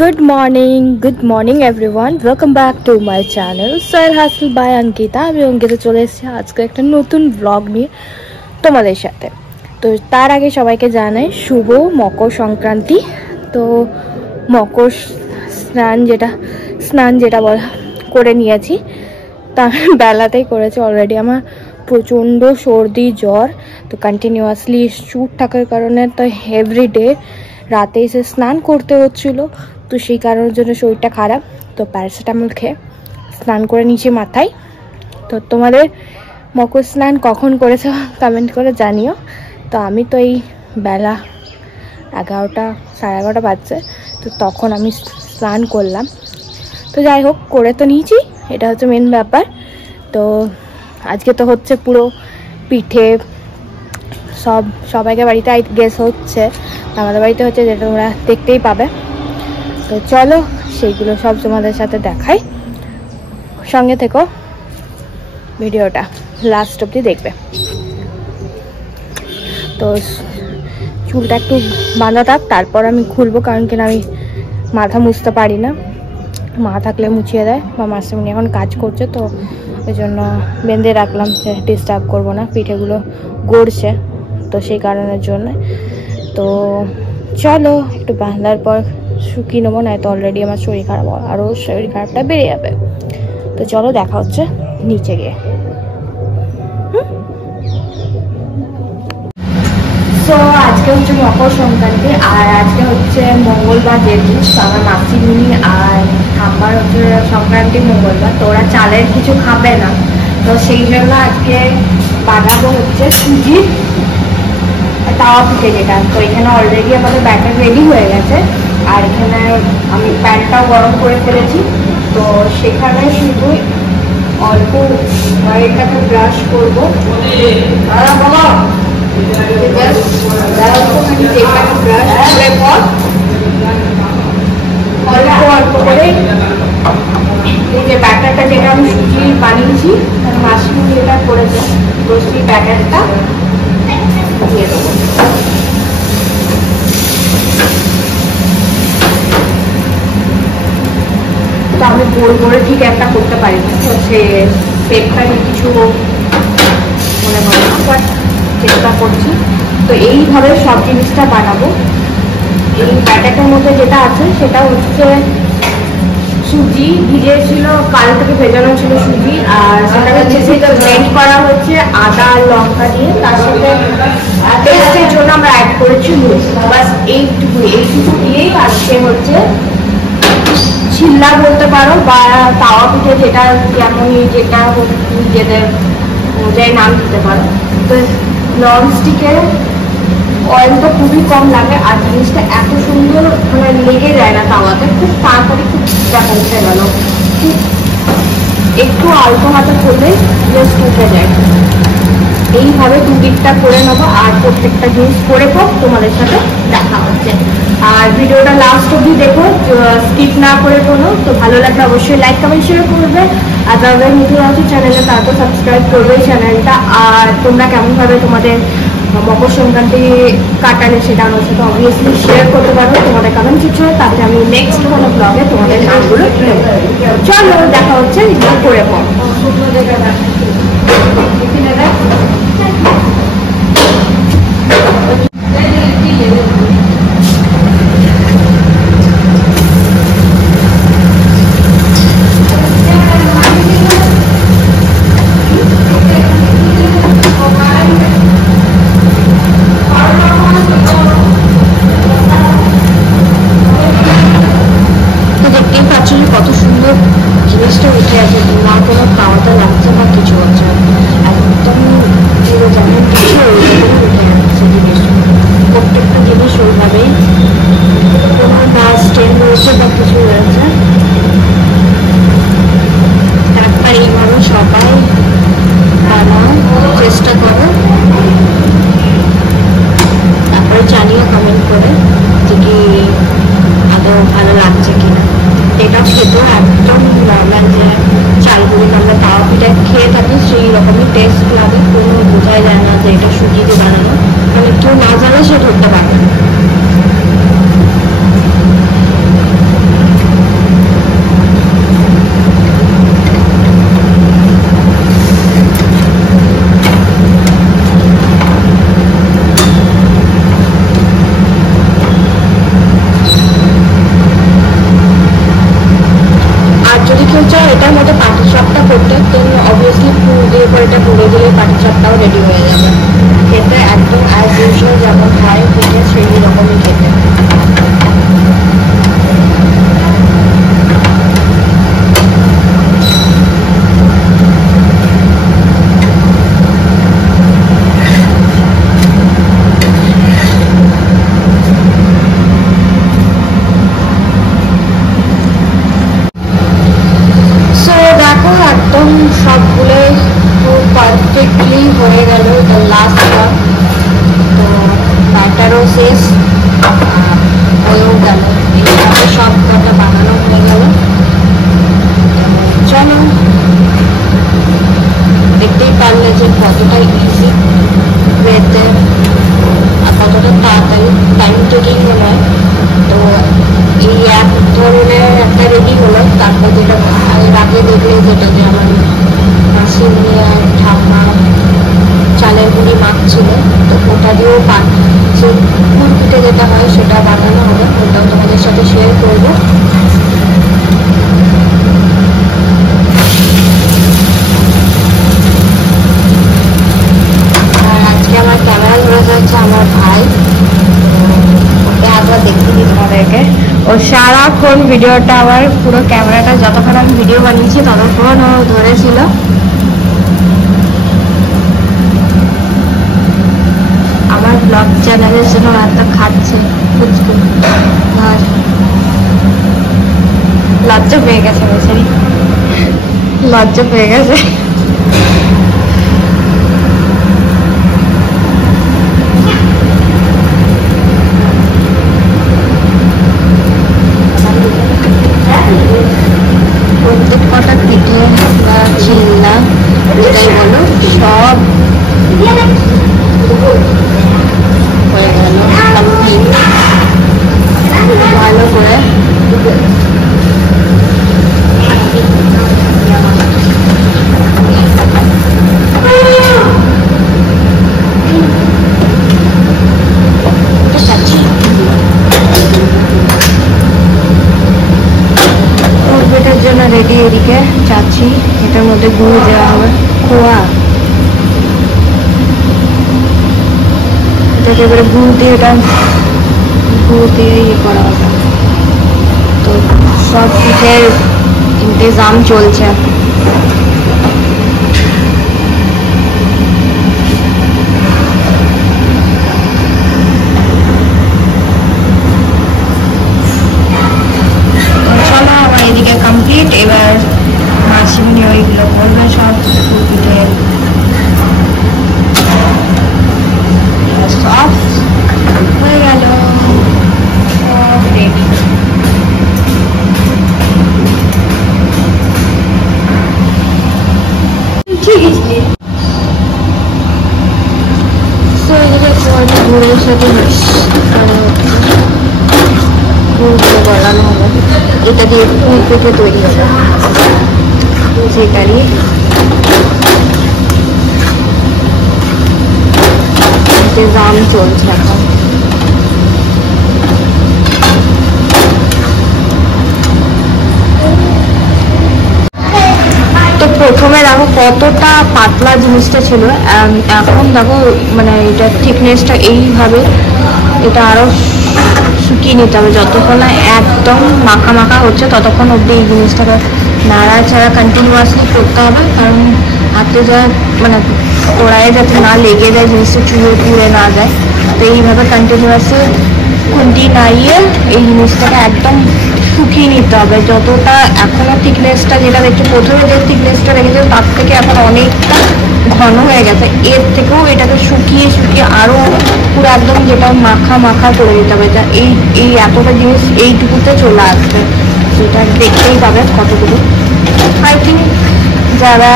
Good morning everyone. Welcome back to my channel Soil Hustle by Ankita. আমি অঙ্কিতা চলে এসেছি আজকে একটা নতুন ব্লগ নিয়ে তোমাদের সাথে। তো তার আগে সবাইকে জানাই শুভ মকর সংক্রান্তি। তো মকর স্নান যেটা বলা করে নিয়েছি, তা বেলাতেই করেছি অলরেডি। আমার প্রচণ্ড সর্দি জ্বর, তো কন্টিনিউয়াসলি শ্যুট থাকার কারণে তো এভরিডে রাতে এসে স্নান করতে হচ্ছিলো, তো সেই কারণের জন্য শরীরটা খারাপ। তো প্যারাসিটামল খেয়ে স্নান করে নিয়েছি মাথায়। তো তোমাদের মকর স্নান কখন করেছো কমেন্ট করে জানিও। তো আমি তো এই বেলা 11টা সাড়ে 11টা বাজছে, তো তখন আমি স্নান করলাম। তো যাই হোক, করে তো নিয়েছি, এটা হচ্ছে মেন ব্যাপার। তো আজকে তো হচ্ছে পুরো পিঠে সবাইকে বাড়িতে গেস হচ্ছে, আমাদের বাড়িতে হচ্ছে, যেটা তোমরা দেখতেই পাবে। তো চলো সেইগুলো সব তোমাদের সাথে দেখাই, সঙ্গে থেকো, ভিডিওটা লাস্ট অবধি দেখবে। তো চুলটা একটু বাঁধা থাক, তারপর আমি খুলবো, কারণ কিনা আমি মাথা মুছতে পারি না, মা থাকলে মুছিয়ে দেয়, বা মাস্টারমণি এখন কাজ করছে, তো ওই জন্য বেঁধে রাখলাম, ডিস্টার্ব করবো না, পিঠেগুলো গড়ছে, তো সেই কারণের জন্য। তো চলো একটু বাঁধার পর শুকিয়ে নেবো, না তো অলরেডি আমার শরীর খারাপ, আরও শরীর খারাপটা বেড়ে যাবে। তো চলো দেখা হচ্ছে নিচে গিয়ে। তো আজকে হচ্ছে মকর সংক্রান্তি, আর আজকে হচ্ছে মঙ্গলবার, যেহেতু আমার মাসিমণি আর ঠাম্মার হচ্ছে সংক্রান্তি মঙ্গলবার, তো ওরা চালের কিছু খাবে না, তো সেই জন্য আজকে বানাবো হচ্ছে সুজির তাওয়া পিঠে যেটা। তো এখানে অলরেডি আমাদের ব্যাটার রেডি হয়ে গেছে, আর এখানে আমি প্যানটাও গরম করে ফেলেছি। তো সেখানে শুধু অল্প এটাকে ব্রাশ করবো, অল্প করে এই যে ব্যাটারটা যেটা আমি সুজি বানিয়েছি, মাশরুম যেটা করেছে, তো সেই ব্যাটারটা দিয়ে দেবো। তো আমি গোল করে ঠিক একটা করতে পারি না, তো সে শেপটা কিছু মনে হয় না, বাট চেষ্টা করছি। তো এইভাবে সব জিনিসটা বানাবো। এই ব্যাটারটার মধ্যে যেটা আছে সেটা হচ্ছে সুজি ভিজিয়েছিল, কাল থেকে ভেজানো ছিল সুজি, আর সেটাকে মিক্সিতে ব্লেন্ড করা হচ্ছে আদা আর লঙ্কা দিয়ে, তার সাথে টেস্টের জন্য আমরা অ্যাড করেছি নুন, বাস এইটুকু দিয়েই আজকে হচ্ছে ছিল্লা বলতে পারো, বা তাওয়া পিঠে, যেটা যেমন যেটা নিজেদের অনুযায়ী নাম দিতে পারো। তো নন স্টিকের অয়েল তো খুবই কম লাগে, আর জিনিসটা এত সুন্দর মানে লেগে যায় না তাওয়াতে, খুব তাড়াতাড়ি খুব পৌঁছে গেল, খুব একটু অল্প হাতে করলেই জাস্ট উঠে যায়। এইভাবে দুদিকটা করে নেবো, আর প্রত্যেকটা জিনিস করে পর তোমাদের সাথে দেখা হচ্ছে। আর ভিডিওটা লাস্ট অবধি দেখো, স্কিপ না করে কোনো। তো ভালো লাগলে অবশ্যই লাইক কমেন্ট শেয়ার করবে, আর যাদের নতুন আছে চ্যানেলে তারপর সাবস্ক্রাইব করবে এই চ্যানেলটা। আর তোমরা কেমনভাবে তোমাদের মকর সংক্রান্তি কাটালে সেটা আমার সাথে অবভিয়াসলি শেয়ার করতে পারো তোমাদের কমেন্ট সেকশনে, তাতে আমি নেক্সট কোনো ব্লগে তোমাদের নামগুলো চলো দেখা হচ্ছে করে পর। কত সুন্দর জিনিসটা উঠে আছে, না কোনো খাওয়াতে লাগছে না, কিছু হচ্ছে একদম পুরো যেমন কিছু ওইভাবেই উঠে যাচ্ছে জিনিসটা, প্রত্যেকটা জিনিস ওইভাবেই, কোনো গাছ স্টেন রয়েছে বা কিছু রয়েছে। একবার এইভাবে সবাই বানাও, চেষ্টা করো, তারপরে জানিও কমেন্ট করে যে কি আদৌ ভালো লাগছে কিনা। এটা খেতেও একদম নর্মাল যে চালগুলো আমরা তাওয়া পিঠা খেয়ে থাকি সেই রকমই টেস্ট লাগে, কোনো বোঝাই যায় না যে এটা সুজি দিয়ে বানানো, মানে কেউ না জানে সে ধরতে পারবে না। করতে, তো অবভিয়াসলি পুর দিয়ে করে এটা পুড়ে দিলে পাটিসাপটাও রেডি হয়ে যাবে। খেতে একদম অ্যাজ ইউজুয়াল যেমন হয় পিঠে সেই রকমই খেতে। একদম সবগুলোই খুব পারফেক্টলি হয়ে গেল দ্য লাস্টটা। তো ব্যাটারও শেষ হয়েও গেল, এইভাবে সব কটা বানানো হয়ে গেল। চলো দেখতেই পারলে যে কতটা ইজি ওয়েতে আর কতটা তাড়াতাড়ি, টাইম টেকিং নয়। তো এই এক ধরনের একটা রেডি হলো। তারপর যেটা আগে দেখলে যেটা যে আমার মাসি ঠাম্মা চালের গুঁড়ি মাখছিল, তো ওটা দিয়েও সেই গুড় পিঠে যেটা হয় সেটা বানানো হবে, ওটাও তোমাদের সাথে শেয়ার করবো। আর আজকে আমার ক্যামেরা ধরে যাচ্ছে আমার ভাই, ওকে একবার দেখতে দিই তোমাদেরকে। ও সারাক্ষণ ভিডিওটা আমার পুরো ক্যামেরাটা যতক্ষণ আমি ভিডিও বানিয়েছি ততক্ষণ ও ধরেছিল। আমার ব্লগ চ্যানেলের জন্য এত খাচ্ছে, আর লজ্জা পেয়ে গেছে, বেচারি লজ্জা পেয়ে গেছে। প্রত্যেক কটা পিঠে বা চিল্লা যেটাই বলো সব হয়ে গেল ভালো করে। পিঠার জন্য রেডি, এদিকে চাচ্ছি এটার মধ্যে গুঁড়ো দেওয়া হবে, খোয়া এটাকে এবারে গুঁড়ো দিয়ে এটা গুঁড়ো দিয়ে ইয়ে করা হবে। তো সব পিঠের ইন্তজাম চলছে। চলো আমার এদিকে কমপ্লিট। এবার মাসিমণি ওইগুলো করবে সব পিঠে সব হয়ে গেল, সব রেডি। তো এদিকে গুড়ের সাথে গুড় দিয়ে গলানো হবে, এটা দিয়ে পিঠে তৈরি হবে সেটারই ইন্তজাম চলছে এখন। তো প্রথমে দেখো কতটা পাতলা জিনিসটা ছিল, এখন দেখো মানে এটা থিকনেসটা এইভাবে, এটা আরো শুকিয়ে নিতে হবে। যতক্ষণ না একদম মাখা মাখা হচ্ছে ততক্ষণ অবধি এই জিনিসটাকে নাড়াচাড়া কন্টিনিউয়াসলি করতে হবে, কারণ হাতে যা মানে কড়াইয়ে যাতে না লেগে যায়, জিনিসটা চুড়ে পুড়ে না যায়। তো এইভাবে কন্টিনিউয়াসলি খুন্তি নাড়িয়ে এই জিনিসটাকে একদম শুকিয়ে নিতে হবে। যতটা এখনো থিকনেসটা যেটা দেখছো, প্রথমে যে থিকনেসটা রেখেছে তার থেকে এখন অনেকটা ঘন হয়ে গেছে, এর থেকেও এটাকে শুকিয়ে শুকিয়ে আরো পুরো একদম যেটা মাখা মাখা করে দিতে হবে। যা এই এতটা জিনিস এইটুকুতে চলে আসবে, সেটা দেখতেই পাবে কতগুলো। আই থিঙ্ক যারা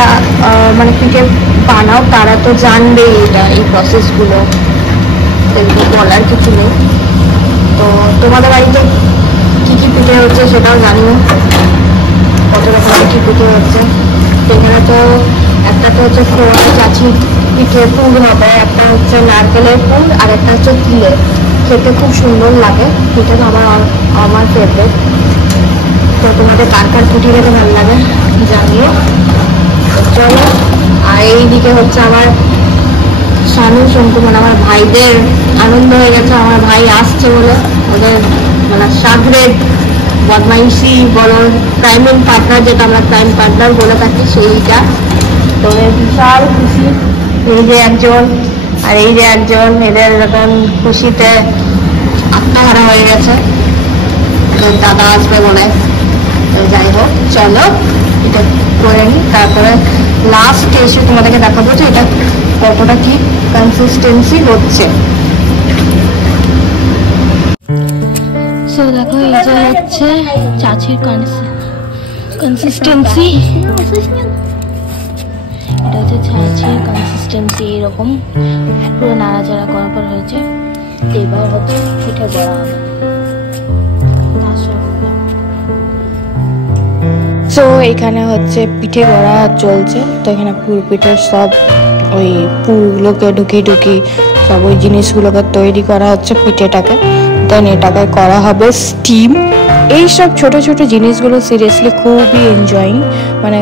মানে পিঠে বানাও তারা তো জানবেই এটা, এই প্রসেসগুলো, সেগুলো বলার কিছু নেই। তো তোমাদের বাড়িতে কী কী পিঠে হচ্ছে সেটাও জানিও, কত রকমের কী পিঠে হচ্ছে। এখানে তো একটা তো হচ্ছে খোয়া চাচি পিঠে পুর হবে, একটা হচ্ছে নারকেলের পুর, আর একটা হচ্ছে তিলের। খেতে খুব সুন্দর লাগে পিঠে, তো আমার ফেভারিট। তো তোমাদের কার কার পিঠে খেতে ভালো লাগে জানিও। চলো। আর এইদিকে হচ্ছে আমার শানু শঙ্কু, মানে আমার ভাইদের আনন্দ হয়ে গেছে আমার ভাই আসছে বলে। ওদের মানে সাগরের বদমাইশি বড় ক্রাইম পার্টনার, যেটা আমরা ক্রাইম পার্টনার বলে থাকি, সেইটা। তো বিশাল খুশি। এই যে একজন আর এই যে একজন, এদের এরকম খুশিতে আত্মহারা হয়ে গেছে। দাদা আসবে বলে। তো যাই হোক, চলো এটা করে নিই, তারপরে লাস্টে এসে তোমাদেরকে দেখাবো যে এটা কতটা কি কনসিস্টেন্সি হচ্ছে। সো দেখো, এই যে হচ্ছে চাচির কনসিস্টেন্সি। এটা হচ্ছে চাচির কনসিস্টেন্সি, এরকম পুরো নাড়াচাড়া করার পর হয়েছে। এবার হচ্ছে পিঠে করা হবে। সো এখানে হচ্ছে পিঠে গড়া চলছে। তো এখানে পুর পিঠের সব ওই পুরগুলোকে ঢুকি সব ওই জিনিসগুলোকে তৈরি করা হচ্ছে পিঠেটাকে। দেন এটাকে করা হবে স্টিম। এই সব ছোট ছোট জিনিসগুলো সিরিয়াসলি খুবই এনজয়িং, মানে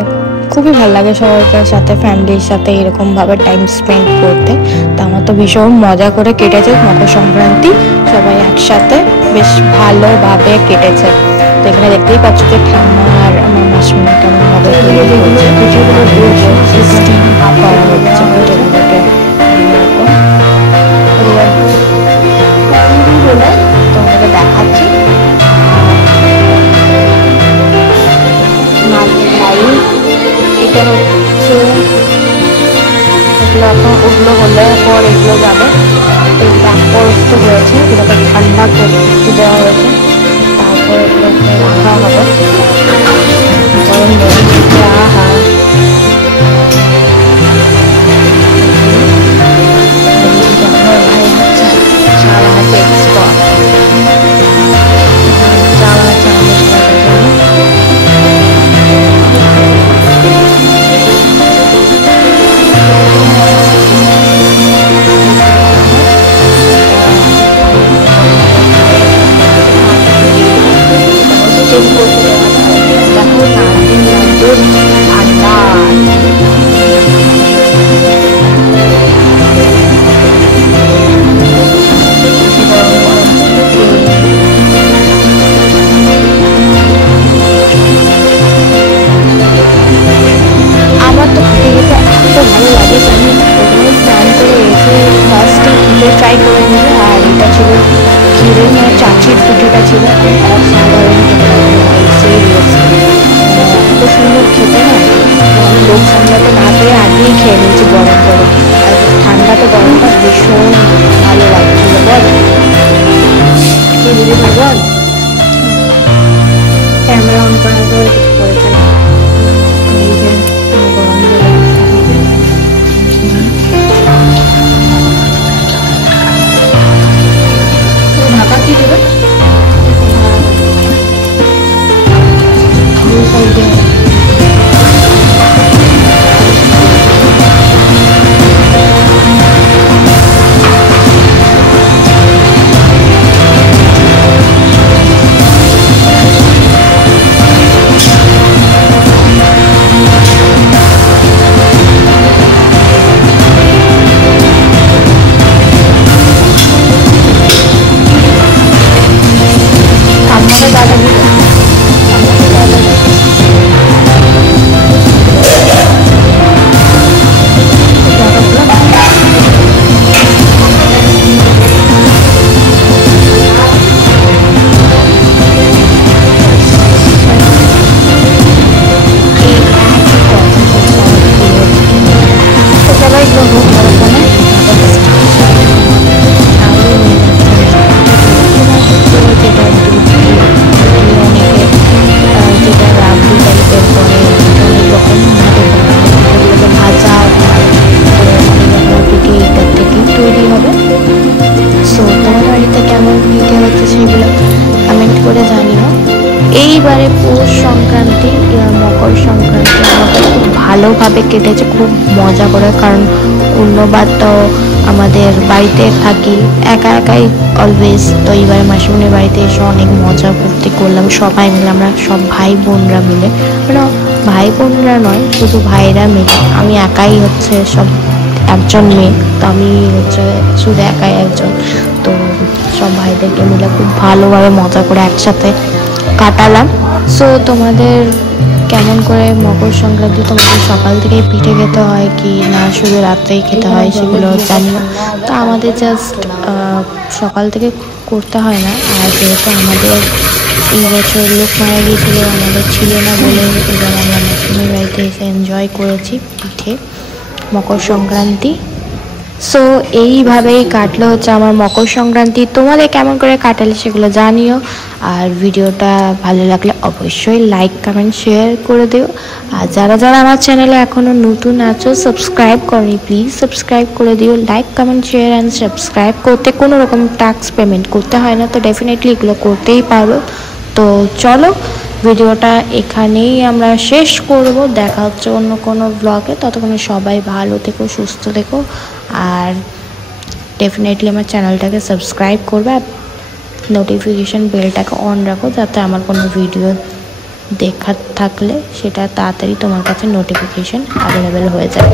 খুবই ভালো লাগে সবার সাথে, ফ্যামিলির সাথে এরকমভাবে টাইম স্পেন্ড করতে। তো আমার তো ভীষণ মজা করে কেটেছে মকর সংক্রান্তি, সবাই একসাথে বেশ ভালোভাবে কেটেছে। তো এখানে দেখতেই পাচ্ছ যে ঠাম্মা আর আমার মাসিমা কেমন ভাবে স্টিম করা হচ্ছে পিঠেগুলোকে। তোমাকে দেখাচ্ছি এটা হচ্ছে, এগুলো এখন ওগুলো হলে পর এগুলো যাবে। ব্যাকপরস্ত হয়েছে, এগুলোকে ঠান্ডা করতে দেওয়া হয়েছে, তারপর এগুলোকে রাখা হবে গরম গরম। আহা, ট্রাই করে নিল। আর এটা ছিল ক্ষীরের চাচির পিঠেটা ছিল অসাধারণ, এত সুন্দর খেতে না, লোক সামলাতে না পেরে আগেই খেয়ে নিয়েছি গরম করে। আর ঠান্ডাতে গরমটা ভীষণ ভালো লাগছিল। বল কি দিদি ভাই, বল। ক্যামেরা অন করার পরে কিছু করেছে না। এই যে গরম ঢাকা কি দেবে এইবারে পৌষ সংক্রান্তি, মকর সংক্রান্তি আমাদের খুব ভালোভাবে কেটেছে, খুব মজা করে। কারণ অন্যবার তো আমাদের বাড়িতে থাকি একা একাই অলওয়েজ। তো এইবারে মাসিমণির বাড়িতে এসে অনেক মজা করতে করলাম সবাই মিলে, আমরা সব ভাই বোনরা মিলে, মানে ভাই বোনরা নয়, শুধু ভাইরা মিলে, আমি একাই হচ্ছে সব একজন মেয়ে, তো আমি হচ্ছে শুধু একাই একজন। তো সব ভাইদেরকে মিলে খুব ভালোভাবে মজা করে একসাথে কাটালাম। সো তোমাদের কেমন করে মকর সংক্রান্তি, তোমাদের সকাল থেকে পিঠে খেতে হয় কি না শুধু রাত্রেই খেতে হয় সেগুলো জানি না। তো আমাদের জাস্ট সকাল থেকে করতে হয় না। আর যেহেতু আমাদের এই বছর লোক মারা গিয়েছিল, আমাদের ছিল না বলে এবার আমরা মাসিমের বাড়িতে এসে এনজয় করেছি পিঠে মকর সংক্রান্তি। সো এইভাবেই কাটলো হচ্ছে আমার মকর সংক্রান্তি। তোমাদের কেমন করে কাটালে সেগুলো জানিও। আর ভিডিওটা ভালো লাগলে অবশ্যই লাইক কমেন্ট শেয়ার করে দিও। আর যারা যারা আমার চ্যানেলে এখনও নতুন আছো, সাবস্ক্রাইব করনি, প্লিজ সাবস্ক্রাইব করে দিও। Like comment share and subscribe করতে কোনো রকম ট্যাক্স পেমেন্ট করতে হয় না, তো ডেফিনেটলি এগুলো করতেই পারো। তো চলো ভিডিওটা এখানেই আমরা শেষ করব। দেখা হচ্ছে অন্য কোনো ব্লগে। ততক্ষণে সবাই ভালো থেকো, সুস্থ থেকো। আর ডেফিনেটলি আমার চ্যানেলটাকে সাবস্ক্রাইব করবে আর নোটিফিকেশান বেলটাকে অন রাখো, যাতে আমার কোনো ভিডিও দেখার থাকলে সেটা তাড়াতাড়ি তোমার কাছে নোটিফিকেশান অ্যাভেলেবেল হয়ে যায়।